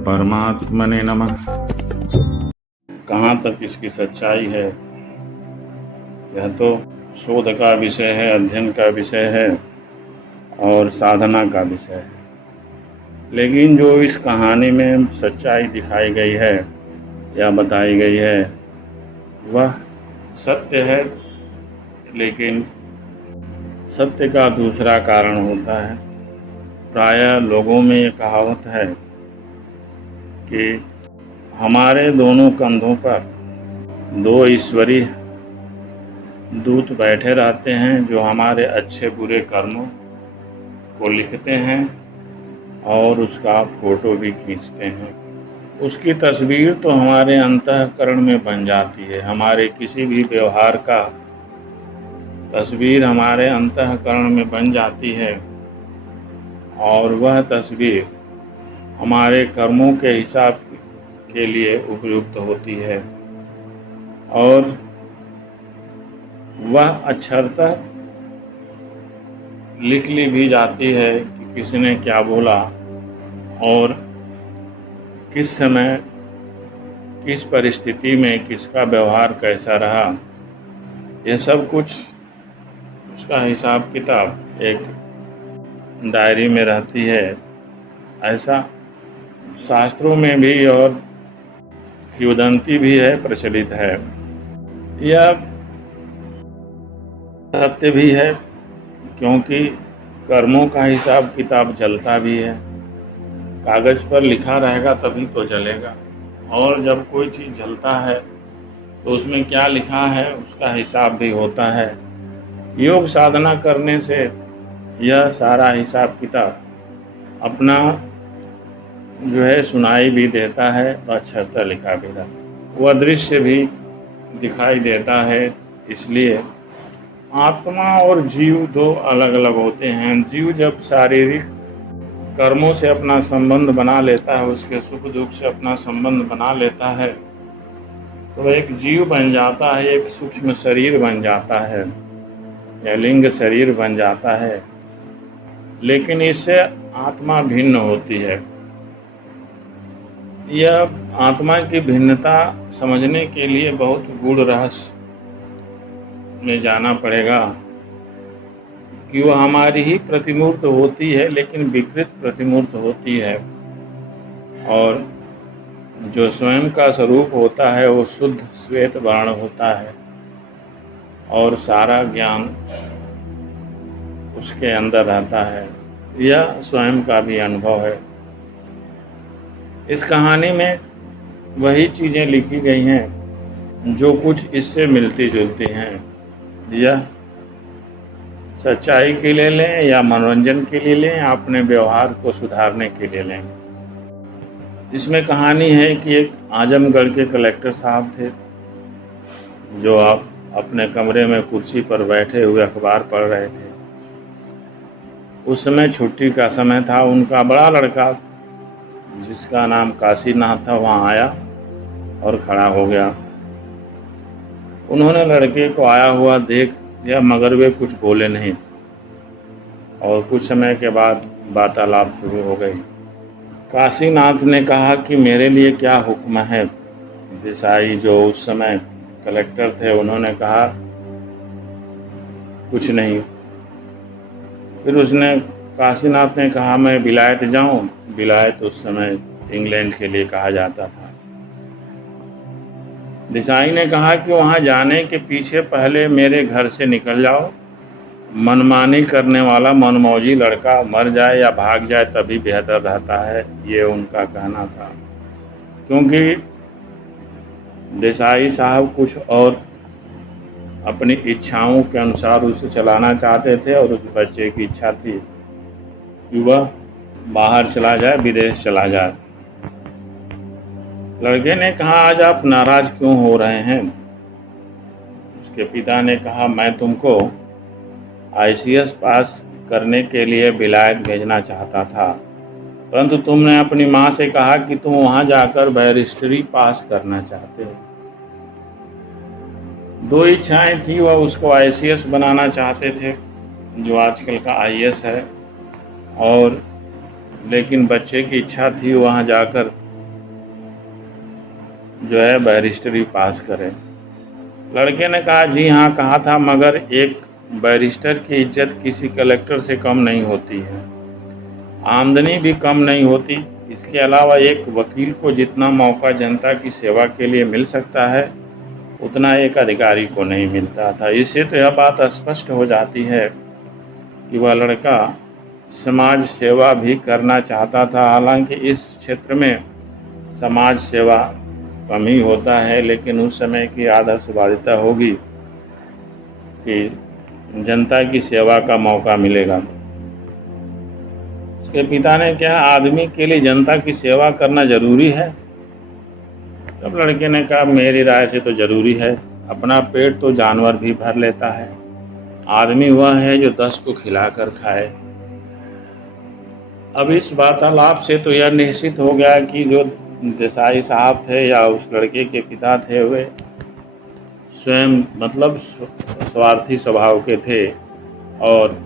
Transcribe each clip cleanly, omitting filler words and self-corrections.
परमात्मने नमः। कहाँ तक इसकी सच्चाई है, यह तो शोध का विषय है, अध्ययन का विषय है और साधना का विषय है। लेकिन जो इस कहानी में सच्चाई दिखाई गई है या बताई गई है वह सत्य है, लेकिन सत्य का दूसरा कारण होता है। प्रायः लोगों में ये कहावत है कि हमारे दोनों कंधों पर दो ईश्वरीय दूत बैठे रहते हैं जो हमारे अच्छे बुरे कर्मों को लिखते हैं और उसका फोटो भी खींचते हैं। उसकी तस्वीर तो हमारे अंतःकरण में बन जाती है। हमारे किसी भी व्यवहार का तस्वीर हमारे अंतःकरण में बन जाती है और वह तस्वीर हमारे कर्मों के हिसाब के लिए उपयुक्त होती है और वह अक्षरतः लिख ली भी जाती है कि किसने क्या बोला और किस समय किस परिस्थिति में किसका व्यवहार कैसा रहा। यह सब कुछ उसका हिसाब किताब एक डायरी में रहती है। ऐसा शास्त्रों में भी और किंवदंती भी है, प्रचलित है। यह सत्य भी है क्योंकि कर्मों का हिसाब किताब चलता भी है। कागज़ पर लिखा रहेगा तभी तो चलेगा, और जब कोई चीज़ चलता है तो उसमें क्या लिखा है उसका हिसाब भी होता है। योग साधना करने से यह सारा हिसाब किताब अपना जो है सुनाई भी देता है और अक्षरता लिखा भी रहता है। वह दृश्य भी दिखाई देता है। इसलिए आत्मा और जीव दो अलग अलग होते हैं। जीव जब शारीरिक कर्मों से अपना संबंध बना लेता है, उसके सुख दुख से अपना संबंध बना लेता है, तो एक जीव बन जाता है, एक सूक्ष्म शरीर बन जाता है या लिंग शरीर बन जाता है। लेकिन इससे आत्मा भिन्न होती है। यह आत्मा की भिन्नता समझने के लिए बहुत गूढ़ रहस्य में जाना पड़ेगा कि वह हमारी ही प्रतिमूर्त होती है, लेकिन विकृत प्रतिमूर्त होती है, और जो स्वयं का स्वरूप होता है वो शुद्ध श्वेत वर्ण होता है और सारा ज्ञान उसके अंदर रहता है। यह स्वयं का भी अनुभव है। इस कहानी में वही चीज़ें लिखी गई हैं जो कुछ इससे मिलती जुलती हैं। यह सच्चाई के लिए लें या मनोरंजन के लिए लें या अपने व्यवहार को सुधारने के लिए लें। इसमें कहानी है कि एक आजमगढ़ के कलेक्टर साहब थे जो आप अपने कमरे में कुर्सी पर बैठे हुए अखबार पढ़ रहे थे। उस समय छुट्टी का समय था। उनका बड़ा लड़का जिसका नाम काशीनाथ था वहाँ आया और खड़ा हो गया। उन्होंने लड़के को आया हुआ देख लिया, मगर वे कुछ बोले नहीं और कुछ समय के बाद वार्तालाप शुरू हो गई। काशीनाथ ने कहा कि मेरे लिए क्या हुक्म है। देसाई जो उस समय कलेक्टर थे उन्होंने कहा कुछ नहीं। फिर उसने काशीनाथ ने कहा मैं विलायत जाऊं। विलायत उस समय इंग्लैंड के लिए कहा जाता था। देसाई ने कहा कि वहां जाने के पीछे पहले मेरे घर से निकल जाओ। मनमानी करने वाला मनमौजी लड़का मर जाए या भाग जाए तभी बेहतर रहता है, ये उनका कहना था। क्योंकि देसाई साहब कुछ और अपनी इच्छाओं के अनुसार उसे चलाना चाहते थे और उस बच्चे की इच्छा थी कि वह बाहर चला जाए, विदेश चला जाए। लड़के ने कहा आज आप नाराज क्यों हो रहे हैं। उसके पिता ने कहा मैं तुमको ICS पास करने के लिए विलायत भेजना चाहता था, परंतु तुमने अपनी माँ से कहा कि तुम वहाँ जाकर बैरिस्टरी पास करना चाहते हो। दो इच्छाएं थी। वह उसको ICS बनाना चाहते थे जो आजकल का IAS है, और लेकिन बच्चे की इच्छा थी वहाँ जाकर जो है बैरिस्टरी पास करे। लड़के ने कहा जी हाँ कहा था, मगर एक बैरिस्टर की इज्जत किसी कलेक्टर से कम नहीं होती है, आमदनी भी कम नहीं होती। इसके अलावा एक वकील को जितना मौका जनता की सेवा के लिए मिल सकता है उतना एक अधिकारी को नहीं मिलता था। इससे तो यह बात स्पष्ट हो जाती है कि वह लड़का समाज सेवा भी करना चाहता था। हालांकि इस क्षेत्र में समाज सेवा कम ही होता है, लेकिन उस समय की आदर्शवादिता होगी कि जनता की सेवा का मौका मिलेगा। उसके पिता ने कहा आदमी के लिए जनता की सेवा करना जरूरी है। तब लड़के ने कहा मेरी राय से तो जरूरी है, अपना पेट तो जानवर भी भर लेता है, आदमी वह है जो 10 को खिलाकर खाए। अब इस वार्तालाप से तो यह निश्चित हो गया कि जो देसाई साहब थे या उस लड़के के पिता थे वे स्वयं मतलब स्वार्थी स्वभाव के थे और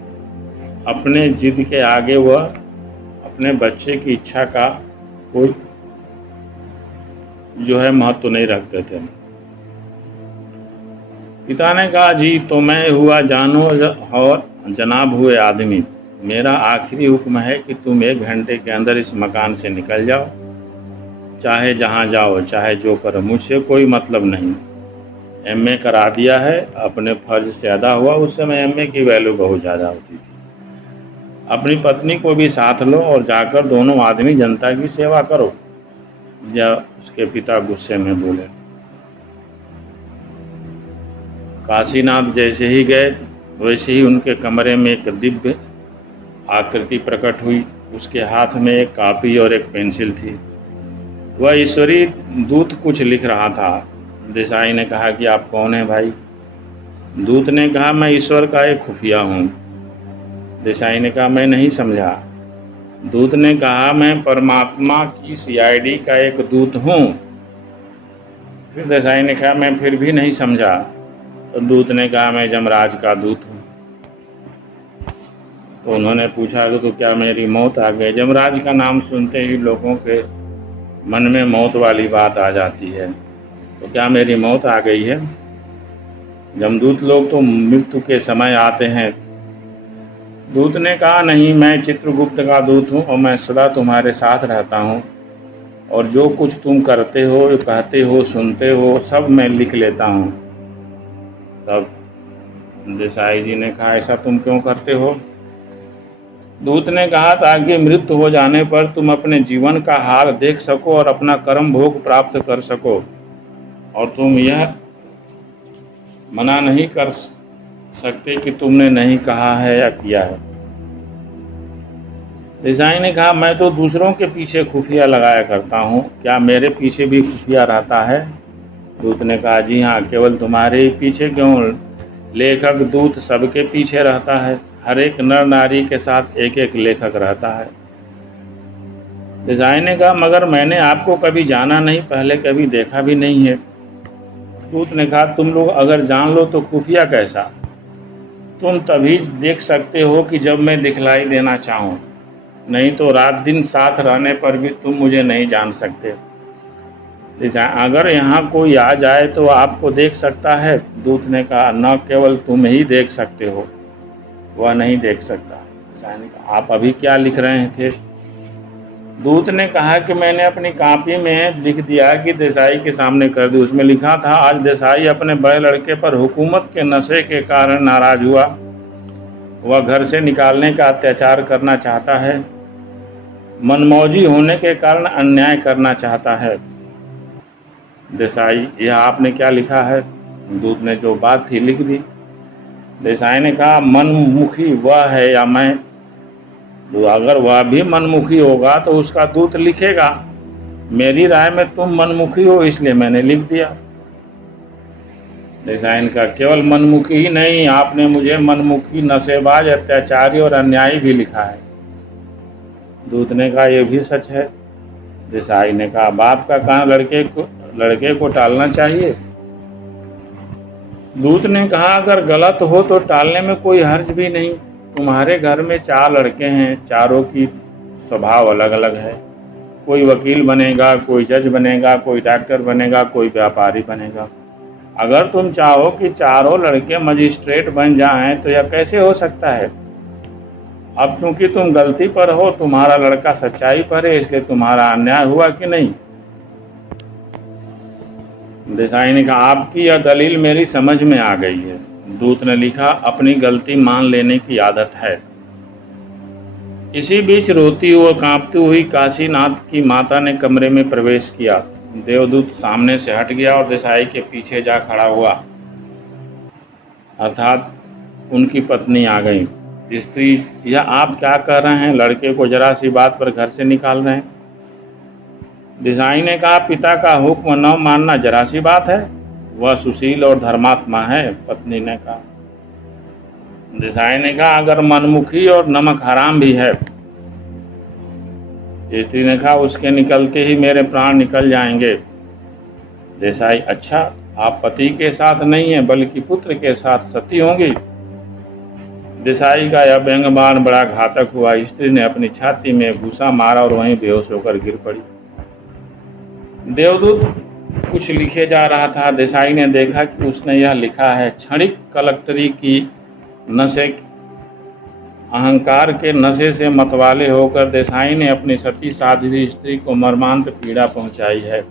अपने जिद के आगे वह अपने बच्चे की इच्छा का कोई जो है महत्व नहीं रखते थे। पिता ने कहा जी तो मैं हुआ जानो और जनाब हुए आदमी, मेरा आखिरी हुक्म है कि तुम 1 घंटे के अंदर इस मकान से निकल जाओ, चाहे जहाँ जाओ चाहे जो करो, मुझसे कोई मतलब नहीं। एमए करा दिया है, अपने फर्ज से अदा हुआ। उस समय एमए की वैल्यू बहुत ज़्यादा होती थी। अपनी पत्नी को भी साथ लो और जाकर दोनों आदमी जनता की सेवा करो। जब उसके पिता गुस्से में बोले। काशीनाथ जैसे ही गए वैसे ही उनके कमरे में एक दिव्य आकृति प्रकट हुई। उसके हाथ में एक कॉपी और एक पेंसिल थी। वह ईश्वरी दूत कुछ लिख रहा था। देसाई ने कहा कि आप कौन हैं भाई? दूत ने कहा मैं ईश्वर का एक खुफिया हूँ। देसाई ने कहा मैं नहीं समझा। दूत ने कहा मैं परमात्मा की सीआईडी का एक दूत हूँ। फिर देसाई ने कहा मैं फिर भी नहीं समझा। तो दूत ने कहा मैं जमराज का दूत हूँ। तो उन्होंने पूछा कि तो क्या मेरी मौत आ गई? जमराज का नाम सुनते ही लोगों के मन में मौत वाली बात आ जाती है। तो क्या मेरी मौत आ गई है? जमदूत लोग तो मृत्यु के समय आते हैं। दूत ने कहा नहीं, मैं चित्रगुप्त का दूत हूँ और मैं सदा तुम्हारे साथ रहता हूँ और जो कुछ तुम करते हो, कहते हो, सुनते हो, सब मैं लिख लेता हूँ। तब देसाई जी ने कहा ऐसा तुम क्यों करते हो? दूत ने कहा ताकि मृत्यु हो जाने पर तुम अपने जीवन का हाल देख सको और अपना कर्म भोग प्राप्त कर सको, और तुम यह मना नहीं कर सकते कि तुमने नहीं कहा है या किया है। देसाई ने कहा मैं तो दूसरों के पीछे खुफिया लगाया करता हूँ, क्या मेरे पीछे भी खुफिया रहता है? दूत ने कहा जी हाँ, केवल तुम्हारे ही पीछे क्यों, लेखक दूत सबके पीछे रहता है। हर एक नर नारी के साथ एक एक लेखक रहता है। देसाई ने कहा मगर मैंने आपको कभी जाना नहीं, पहले कभी देखा भी नहीं है। दूत ने कहा तुम लोग अगर जान लो तो खुफिया कैसा? तुम तभी देख सकते हो कि जब मैं दिखलाई देना चाहूँ, नहीं तो रात दिन साथ रहने पर भी तुम मुझे नहीं जान सकते। अगर यहाँ कोई आ जाए तो आपको देख सकता है? दूत ने कहा न केवल तुम ही देख सकते हो, वह नहीं देख सकता। देसाई ने कहा आप अभी क्या लिख रहे थे? दूत ने कहा कि मैंने अपनी कॉपी में लिख दिया कि देसाई के सामने कर दी। उसमें लिखा था आज देसाई अपने बड़े लड़के पर हुकूमत के नशे के कारण नाराज हुआ, वह घर से निकालने का अत्याचार करना चाहता है, मनमौजी होने के कारण अन्याय करना चाहता है। देसाई यह आपने क्या लिखा है? दूत ने जो बात थी लिख दी। देसाई ने कहा मनमुखी वह है या मैं? तो अगर वह भी मनमुखी होगा तो उसका दूत लिखेगा। मेरी राय में तुम मनमुखी हो इसलिए मैंने लिख दिया। देसाई ने कहा केवल मनमुखी ही नहीं, आपने मुझे मनमुखी, नशेबाज, अत्याचारी और अन्यायी भी लिखा है। दूत ने कहा यह भी सच है। देसाई ने कहा बाप का कान लड़के को टालना चाहिए। दूत ने कहा अगर गलत हो तो टालने में कोई हर्ज भी नहीं। तुम्हारे घर में 4 लड़के हैं, चारों की स्वभाव अलग अलग है, कोई वकील बनेगा, कोई जज बनेगा, कोई डॉक्टर बनेगा, कोई व्यापारी बनेगा। अगर तुम चाहो कि चारों लड़के मजिस्ट्रेट बन जाएं तो यह कैसे हो सकता है? अब चूंकि तुम गलती पर हो, तुम्हारा लड़का सच्चाई पर है, इसलिए तुम्हारा अन्याय हुआ कि नहीं? देसाई ने कहा, आपकी यह दलील मेरी समझ में आ गई है। दूत ने लिखा, अपनी गलती मान लेने की आदत है। इसी बीच रोती हुई और कांपती हुई काशीनाथ की माता ने कमरे में प्रवेश किया। देवदूत सामने से हट गया और देसाई के पीछे जा खड़ा हुआ, अर्थात उनकी पत्नी आ गई। स्त्री, यह आप क्या कह रहे हैं? लड़के को जरा सी बात पर घर से निकाल रहे हैं। देसाई ने कहा, पिता का हुक्म न मानना जरा सी बात है, वह सुशील और धर्मात्मा है। पत्नी ने कहा। देसाई ने कहा, अगर मनमुखी और नमक हराम भी है। स्त्री ने कहा, उसके निकलते ही मेरे प्राण निकल जाएंगे। देसाई, अच्छा, आप पति के साथ नहीं हैं बल्कि पुत्र के साथ सती होंगी। देसाई का यह व्यंग्यबाण बड़ा घातक हुआ। स्त्री ने अपनी छाती में घूसा मारा और वहीं बेहोश होकर गिर पड़ी। देवदूत कुछ लिखे जा रहा था। देसाई ने देखा कि उसने यह लिखा है, क्षणिक कलेक्टरी की नशे, अहंकार के नशे से मतवाले होकर देसाई ने अपनी सती साध्वी स्त्री को मर्मांत पीड़ा पहुंचाई है।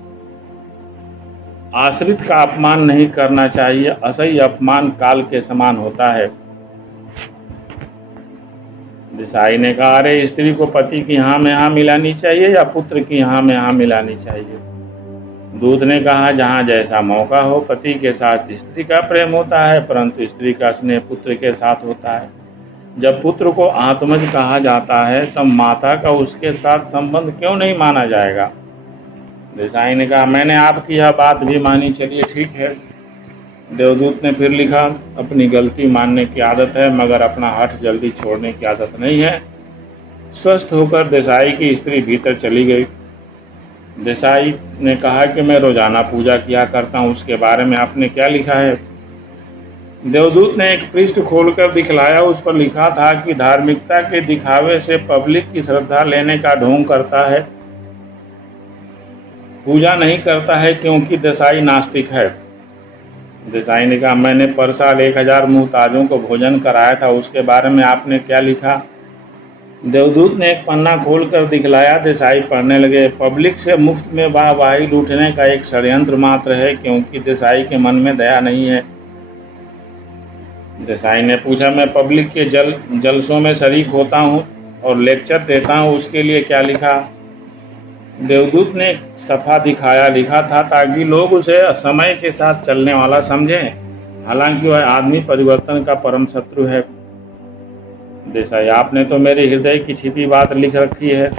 आश्रित का अपमान नहीं करना चाहिए, असह्य अपमान काल के समान होता है। देसाई ने कहा, अरे स्त्री को पति की हाँ में हाँ मिलानी चाहिए या पुत्र की हाँ में हाँ मिलानी चाहिए? दूत ने कहा, जहाँ जैसा मौका हो। पति के साथ स्त्री का प्रेम होता है, परंतु स्त्री का स्नेह पुत्र के साथ होता है। जब पुत्र को आत्मज कहा जाता है, तब माता का उसके साथ संबंध क्यों नहीं माना जाएगा? देसाई ने कहा, मैंने आपकी यह बात भी मानी, चलिए ठीक है। देवदूत ने फिर लिखा, अपनी गलती मानने की आदत है, मगर अपना हठ जल्दी छोड़ने की आदत नहीं है। स्वस्थ होकर देसाई की स्त्री भीतर चली गई। देसाई ने कहा कि मैं रोजाना पूजा किया करता हूँ, उसके बारे में आपने क्या लिखा है? देवदूत ने एक पृष्ठ खोलकर दिखलाया। उस पर लिखा था कि धार्मिकता के दिखावे से पब्लिक की श्रद्धा लेने का ढोंग करता है, पूजा नहीं करता है, क्योंकि देसाई नास्तिक है। देसाई ने कहा, मैंने पर साल 1000 मुहताजों को भोजन कराया था, उसके बारे में आपने क्या लिखा? देवदूत ने एक पन्ना खोलकर दिखलाया। देसाई पढ़ने लगे, पब्लिक से मुफ्त में वाहवाही लूटने का एक षड्यंत्र मात्र है, क्योंकि देसाई के मन में दया नहीं है। देसाई ने पूछा, मैं पब्लिक के जलसों में शरीक होता हूँ और लेक्चर देता हूँ, उसके लिए क्या लिखा? देवदूत ने सफ़ा दिखाया। लिखा था, ताकि लोग उसे समय के साथ चलने वाला समझें, हालांकि वह आदमी परिवर्तन का परम शत्रु है। देसाई, आपने तो मेरे हृदय की छिपी बात लिख रखी है।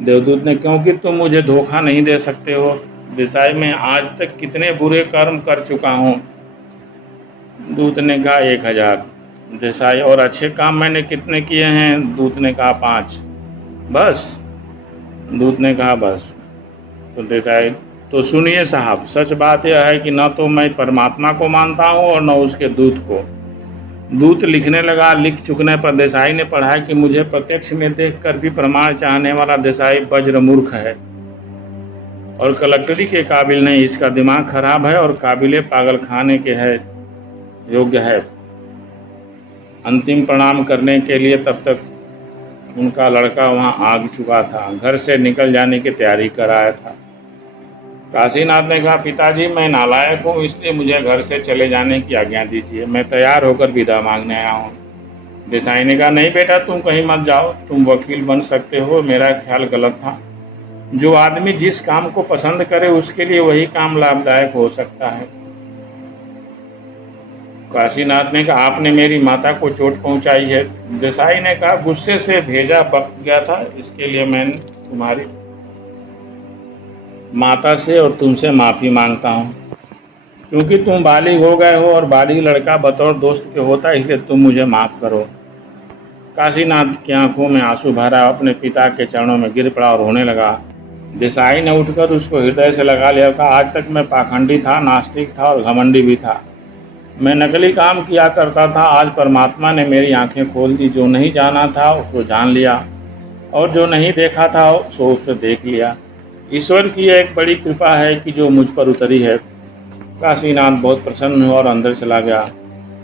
देवदूत ने, क्योंकि तुम मुझे धोखा नहीं दे सकते हो। देसाई, मैं आज तक कितने बुरे कर्म कर चुका हूँ? दूत ने कहा, 1000। देसाई, और अच्छे काम मैंने कितने किए हैं? दूत ने कहा, 5। बस? दूत ने कहा, बस। तो देसाई, तो सुनिए साहब, सच बात यह है कि न तो मैं परमात्मा को मानता हूँ और न उसके दूत को। दूत लिखने लगा। लिख चुकने पर देसाई ने पढ़ा कि मुझे प्रत्यक्ष में देखकर भी प्रमाण चाहने वाला देसाई वज्र मूर्ख है और कलेक्टरी के काबिल नहीं। इसका दिमाग खराब है और काबिले पागल खाने के है योग्य है। अंतिम प्रणाम करने के लिए तब तक उनका लड़का वहां आ चुका था, घर से निकल जाने की तैयारी कर आया था। काशीनाथ ने कहा, पिताजी, मैं नालायक हूँ, इसलिए मुझे घर से चले जाने की आज्ञा दीजिए, मैं तैयार होकर विदा मांगने आया हूँ। देसाई ने कहा, नहीं बेटा, तुम कहीं मत जाओ, तुम वकील बन सकते हो। मेरा ख्याल गलत था। जो आदमी जिस काम को पसंद करे उसके लिए वही काम लाभदायक हो सकता है। काशीनाथ ने कहा, आपने मेरी माता को चोट पहुंचाई है। देसाई ने कहा, गुस्से से भेजा बक गया था, इसके लिए मैंने तुम्हारी माता से और तुमसे माफ़ी मांगता हूं। क्योंकि तुम बालिग हो गए हो और बालिग लड़का बतौर दोस्त के होता, इसलिए तुम मुझे माफ़ करो। काशीनाथ की आंखों में आंसू भरा, अपने पिता के चरणों में गिर पड़ा और रोने लगा। देसाई ने उठकर उसको हृदय से लगा लिया। कहा, आज तक मैं पाखंडी था, नास्तिक था और घमंडी भी था। मैं नकली काम किया करता था। आज परमात्मा ने मेरी आंखें खोल दी। जो नहीं जाना था उसको जान लिया। और जो नहीं देखा था सो उसे देख लिया। ईश्वर की एक बड़ी कृपा है कि जो मुझ पर उतरी है। काशीनाथ बहुत प्रसन्न हुआ और अंदर चला गया।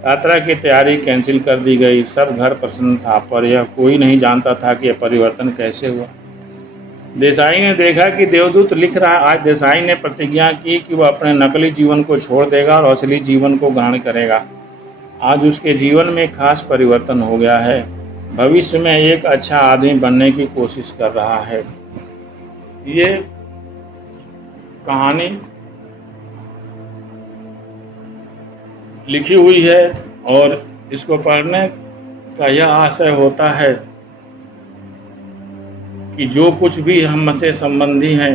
यात्रा की तैयारी कैंसिल कर दी गई। सब घर प्रसन्न था, पर यह कोई नहीं जानता था कि यह परिवर्तन कैसे हुआ। देसाई ने देखा कि देवदूत लिख रहा। आज देसाई ने प्रतिज्ञा की कि वह अपने नकली जीवन को छोड़ देगा और असली जीवन को ग्रहण करेगा। आज उसके जीवन में खास परिवर्तन हो गया है। भविष्य में एक अच्छा आदमी बनने की कोशिश कर रहा है। ये कहानी लिखी हुई है और इसको पढ़ने का यह आशय होता है कि जो कुछ भी हमसे संबंधी हैं,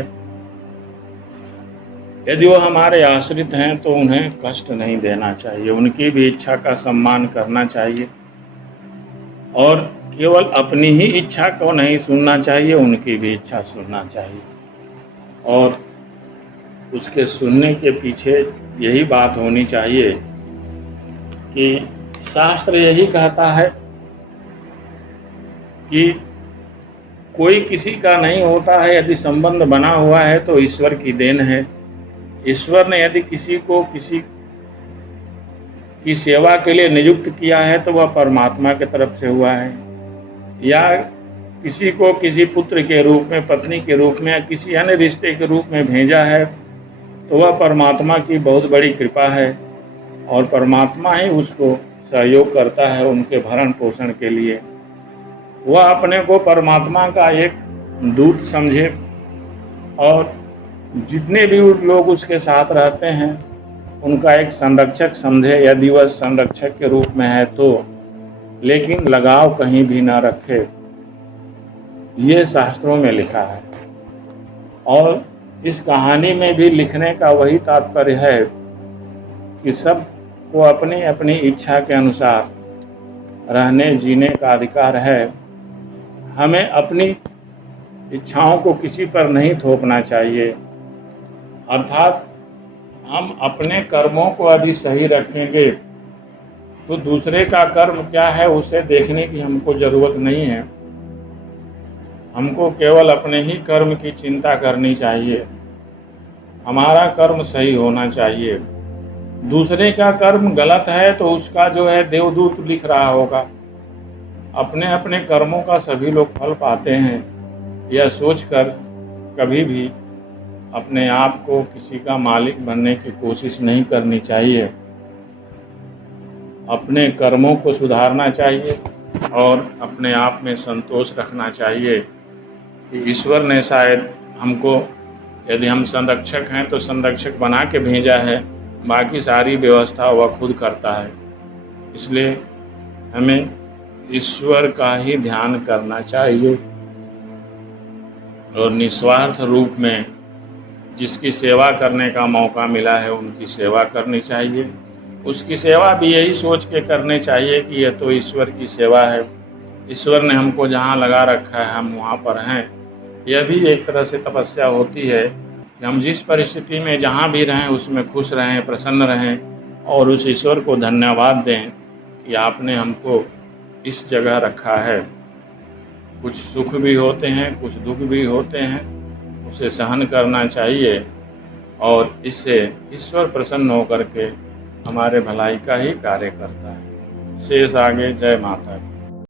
यदि वो हमारे आश्रित हैं तो उन्हें कष्ट नहीं देना चाहिए, उनकी भी इच्छा का सम्मान करना चाहिए और केवल अपनी ही इच्छा को नहीं सुनना चाहिए, उनकी भी इच्छा सुनना चाहिए। और उसके सुनने के पीछे यही बात होनी चाहिए कि शास्त्र यही कहता है कि कोई किसी का नहीं होता है, यदि संबंध बना हुआ है तो ईश्वर की देन है। ईश्वर ने यदि किसी को किसी की सेवा के लिए नियुक्त किया है तो वह परमात्मा की तरफ से हुआ है, या किसी को किसी पुत्र के रूप में, पत्नी के रूप में या किसी अन्य रिश्ते के रूप में भेजा है तो वह परमात्मा की बहुत बड़ी कृपा है और परमात्मा ही उसको सहयोग करता है उनके भरण पोषण के लिए। वह अपने को परमात्मा का एक दूत समझे और जितने भी लोग उसके साथ रहते हैं उनका एक संरक्षक समझे, यदि वह संरक्षक के रूप में है तो, लेकिन लगाव कहीं भी ना रखे। ये शास्त्रों में लिखा है और इस कहानी में भी लिखने का वही तात्पर्य है कि सबको अपनी अपनी इच्छा के अनुसार रहने जीने का अधिकार है। हमें अपनी इच्छाओं को किसी पर नहीं थोपना चाहिए, अर्थात हम अपने कर्मों को यदि सही रखेंगे तो दूसरे का कर्म क्या है उसे देखने की हमको ज़रूरत नहीं है। हमको केवल अपने ही कर्म की चिंता करनी चाहिए। हमारा कर्म सही होना चाहिए। दूसरे का कर्म गलत है तो उसका जो है देवदूत लिख रहा होगा। अपने अपने कर्मों का सभी लोग फल पाते हैं। यह सोचकर कभी भी अपने आप को किसी का मालिक बनने की कोशिश नहीं करनी चाहिए। अपने कर्मों को सुधारना चाहिए और अपने आप में संतोष रखना चाहिए कि ईश्वर ने शायद हमको, यदि हम संरक्षक हैं तो संरक्षक बना के भेजा है, बाकी सारी व्यवस्था वह खुद करता है। इसलिए हमें ईश्वर का ही ध्यान करना चाहिए और निस्वार्थ रूप में जिसकी सेवा करने का मौका मिला है उनकी सेवा करनी चाहिए। उसकी सेवा भी यही सोच के करनी चाहिए कि यह तो ईश्वर की सेवा है, ईश्वर ने हमको जहाँ लगा रखा है हम वहाँ पर हैं। यह भी एक तरह से तपस्या होती है कि हम जिस परिस्थिति में जहाँ भी रहें उसमें खुश रहें, प्रसन्न रहें और उस ईश्वर को धन्यवाद दें कि आपने हमको इस जगह रखा है। कुछ सुख भी होते हैं, कुछ दुख भी होते हैं, उसे सहन करना चाहिए और इससे ईश्वर प्रसन्न होकर के हमारे भलाई का ही कार्य करता है। शेष आगे। जय माता की।